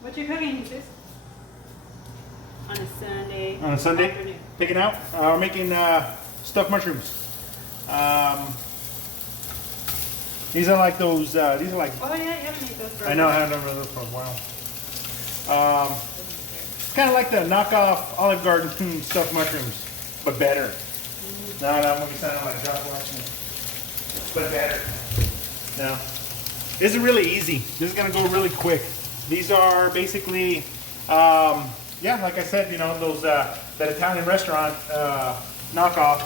What you cooking, sis? On a Sunday. On a Sunday? Afternoon. Picking out. We're making stuffed mushrooms. These are like those. These are like. Oh yeah, you haven't made those for I know I haven't done those for a while. It's kind of like the knockoff Olive Garden stuffed mushrooms, but better. No, I'm gonna be sounding like Josh Watchman, but better. No, this is really easy. This is gonna go really quick. These are basically, yeah, like I said, you know, those that Italian restaurant knockoff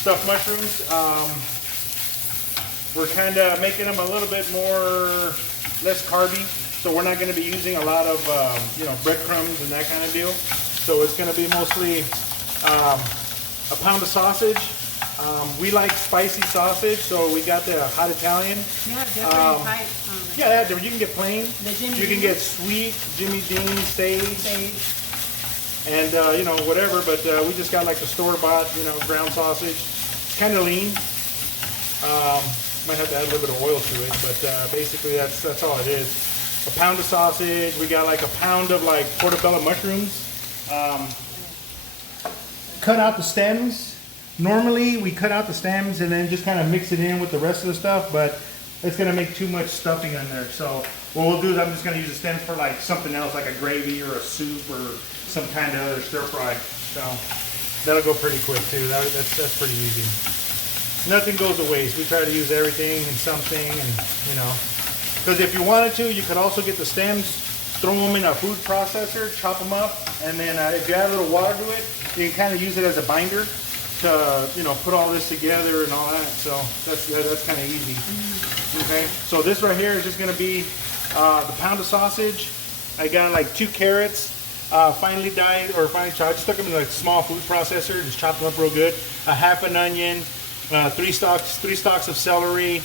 stuffed mushrooms. We're kind of making them a little bit less carby, so we're not going to be using a lot of you know, breadcrumbs and that kind of deal. So it's going to be mostly a pound of sausage. We like spicy sausage, so we got the hot Italian. Yeah, different types. Yeah, you can get plain. You can get sweet, Jimmy Dean, sage. And you know, whatever. But we just got like the store-bought, you know, ground sausage. It's kind of lean. Might have to add a little bit of oil to it, but basically that's all it is. A pound of sausage. We got like a pound of like portobello mushrooms. Cut out the stems. Normally we cut out the stems and then just kind of mix it in with the rest of the stuff, but it's gonna make too much stuffing in there. So what we'll do is I'm just gonna use the stems for like something else, like a gravy or a soup or some kind of other stir fry. So that'll go pretty quick too. That's pretty easy. Nothing goes to waste. We try to use everything and something, and you know, because if you wanted to, you could also get the stems, throw them in a food processor, chop them up, and then if you add a little water to it, you can kind of use it as a binder to, you know, put all this together and all that. So that's kind of easy. Okay, so this right here is just going to be the pound of sausage. I got like 2 carrots, finely dyed or finely chopped. I just stuck them in like a small food processor, just chopped them up real good. A half an onion. 3 stalks of celery,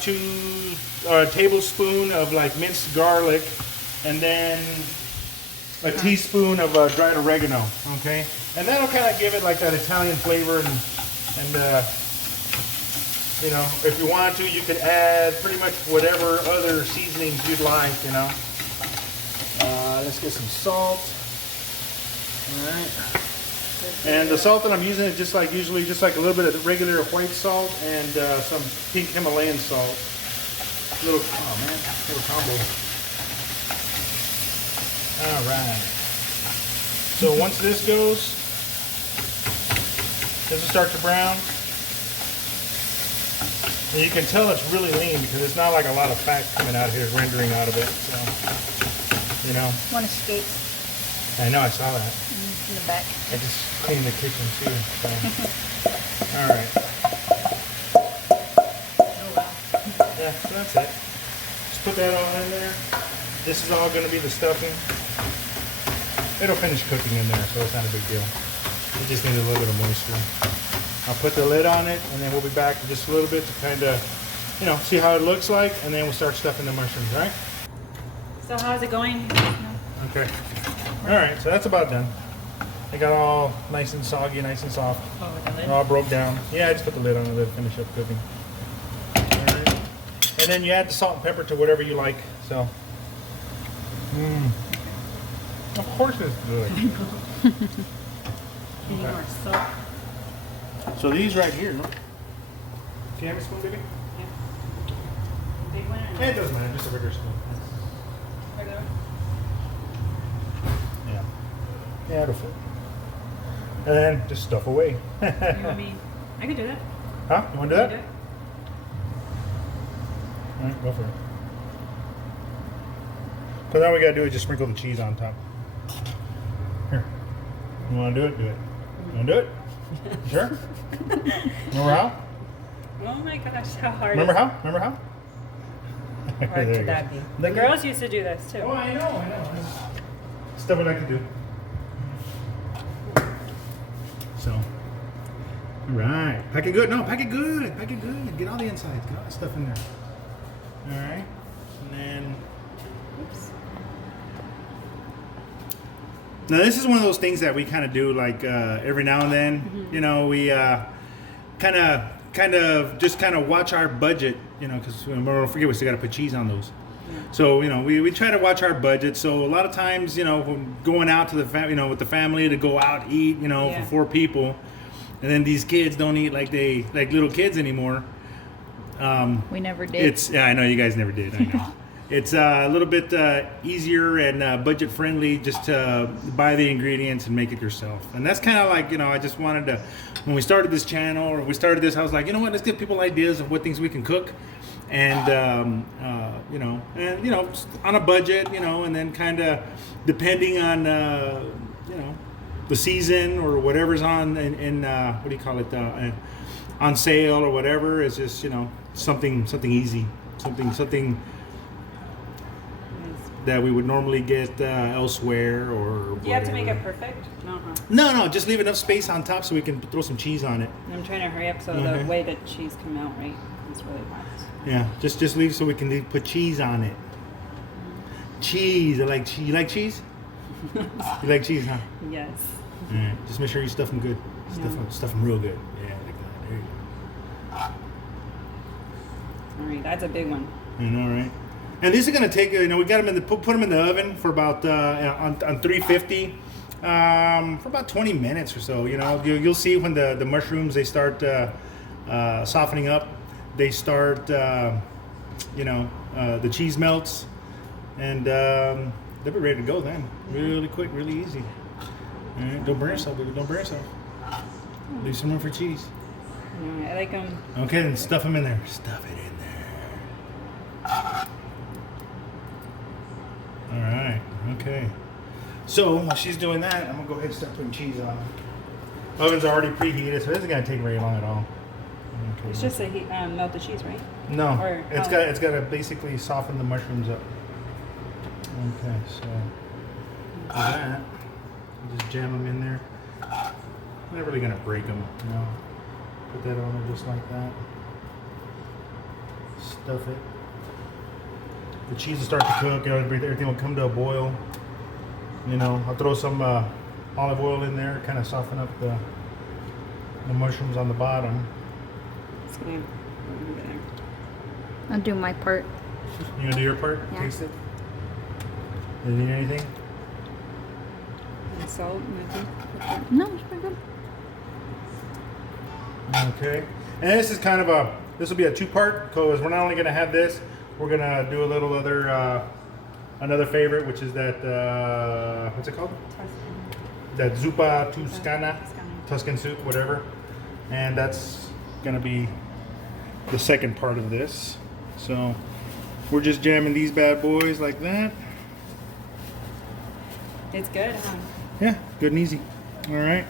2 tablespoon of like minced garlic, and then a teaspoon of dried oregano. Okay, and that'll kind of give it like that Italian flavor, and you know, if you want to, you could add pretty much whatever other seasonings you'd like. You know, let's get some salt. All right. And the salt that I'm using is just like usually just like a little bit of regular white salt and some pink Himalayan salt. Little, oh man, little combo. All right. So once this goes, this will start to brown. And you can tell it's really lean because it's not like a lot of fat coming out here, rendering out of it. So, you know. Want to escape I know, I saw that. in the back. I just cleaned the kitchen too. So. All right. Oh wow. Yeah, so that's it. Just put that all in there. This is all going to be the stuffing. It'll finish cooking in there, so it's not a big deal. It just needs a little bit of moisture. I'll put the lid on it, and then we'll be back in just a little bit to kind of, you know, see how it looks like, and then we'll start stuffing the mushrooms, all right? So how's it going? Okay. All right, so that's about done. They got all nice and soggy, nice and soft. Oh, with the lid? They're all broke down. Yeah, I just put the lid on and let it finish up cooking. All right. And then you add the salt and pepper to whatever you like. So, of course it's good. You need more salt. So these right here, look. Can you have a spoon, baby? Yeah. Big one or Yeah, it doesn't matter, just a regular spoon. regular? Yeah. Yeah, it'll fit. And then just stuff away. You want me? I could do that. Huh? You want to do Can that? you do it? All right, go for it. So now we gotta do is just sprinkle the cheese on top. Here. You wanna do it? Do it. You wanna do it? Sure? Remember how? Oh my gosh, how hard Remember is how? Remember how? Hard There you could go. that be? The girls used to do this too. Oh, I know. Stuff I like to do. So, all right. Pack it good. No, pack it good. Pack it good. Get all the insides. Get all the stuff in there. All right. And then, oops. Now this is one of those things that we kind of do like every now and then. Mm-hmm. You know, we kind of watch our budget. You know, because don't forget we still got to put cheese on those. So, you know, we try to watch our budget. So a lot of times, you know, when going out to the you know, with the family to go out eat, you know, for 4 people, and then these kids don't eat like little kids anymore. We never did. Yeah, I know you guys never did. I know. It's a little bit easier and budget friendly just to buy the ingredients and make it yourself. And that's kind of like, you know, I just wanted to, when we started this channel or we started this, I was like, you know what, let's give people ideas of what things we can cook. And, you know, just on a budget, you know, and then kind of depending on, you know, the season or whatever's on in what do you call it, on sale or whatever, is just, you know, something easy, something that we would normally get elsewhere or Do you have to make whatever. it perfect? No, huh? No, just leave enough space on top so we can throw some cheese on it. I'm trying to hurry up so Okay. the way the cheese come out right. It's really hot. Yeah, just leave so we can put cheese on it. Cheese, I like cheese. You like cheese? You like cheese, huh? Yes. All right, just make sure you stuff them good. Stuff them real good. Yeah, like that. There you All right, that's a big one. go. I know, right? And these are gonna take. You know, we got them in the put them in the oven for about on 350 for about 20 minutes or so. You know, you'll see when the mushrooms they start softening up. They start, you know, the cheese melts, and they'll be ready to go then. Really quick, really easy. All right, don't burn yourself, baby. Don't burn yourself. Leave some room for cheese. Yeah, I like them. Okay, then stuff them in there. Stuff it in there. All right. Okay. So while she's doing that, I'm gonna go ahead and start putting cheese on. Oven's already preheated, so it isn't gonna take very long at all. Okay. It's just to melt the cheese, right? No, Or it's how? got to basically soften the mushrooms up. Okay, so do that. You just jam them in there. I'm not really gonna break them, you know. Put that on there just like that. Stuff it. The cheese will start to cook. Everything will come to a boil. You know, I'll throw some olive oil in there, kind of soften up the mushrooms on the bottom. It's gonna over there. I'll do my part. You gonna do your part? Yeah. Taste it. Do you need anything? And salt, nothing. No, it's pretty good. Okay. And this is kind of this will be a 2-part because we're not only gonna have this, we're gonna do a little other, another favorite, which is that, what's it called? That zuppa Tuscana, Tuscan soup, whatever. And that's gonna be the second part of this. So we're just jamming these bad boys like that. It's good, huh? Yeah, good and easy. All right.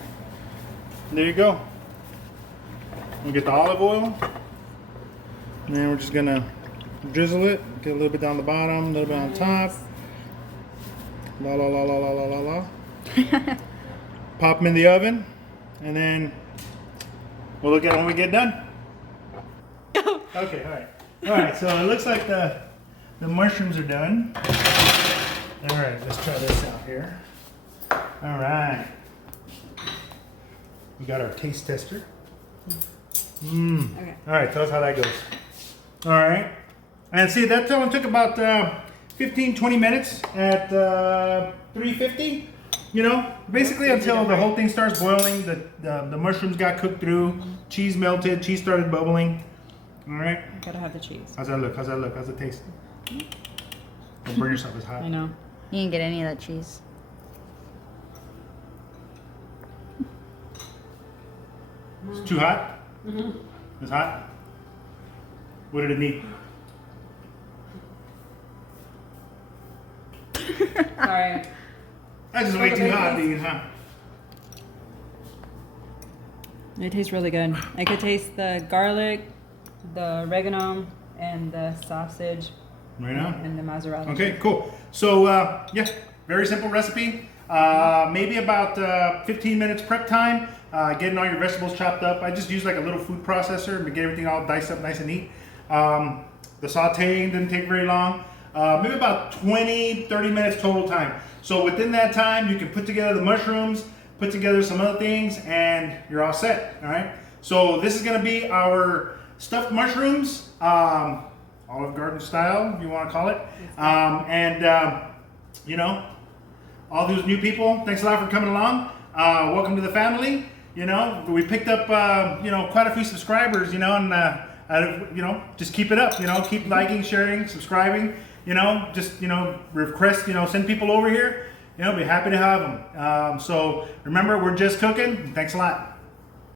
There you go. We'll get the olive oil. And then we're just gonna drizzle it. Get a little bit down the bottom, a little bit on top. La la la la la la la la. Pop them in the oven, and then we'll look at it when we get done. Okay, all right. All right, so it looks like the mushrooms are done. All right, let's try this out here. All right. We got our taste tester. Okay. All right, tell us how that goes. All right. And see, that only took about 15, 20 minutes at 350. You know, basically until the whole thing starts boiling, the mushrooms got cooked through, cheese melted, cheese started bubbling. All right. Gotta have the cheese. How's that look? How's that look? How's it taste? Don't burn yourself. It's hot. I know. You didn't get any of that cheese. It's too hot? It's hot? What did it need? Sorry. That's just way too hot, these, huh? It tastes really good. I could taste the garlic, the oregano, and the sausage, Right now? and the mozzarella. Okay, cool. So, yeah, very simple recipe. Maybe about 15 minutes prep time. Getting all your vegetables chopped up. I just use like a little food processor to get everything all diced up nice and neat. The sauteing didn't take very long. Maybe about 20, 30 minutes total time. So within that time, you can put together the mushrooms, put together some other things, and you're all set, all right? So this is gonna be our stuffed mushrooms. I'll Olive Garden style, if you want to call it. You know, all those new people, thanks a lot for coming along. Welcome to the family. You know, we picked up, you know, quite a few subscribers, you know, and, you know, just keep it up, you know, keep liking, sharing, subscribing, you know, just, you know, request, you know, send people over here, you know, be happy to have them. So remember, we're just cooking. Thanks a lot.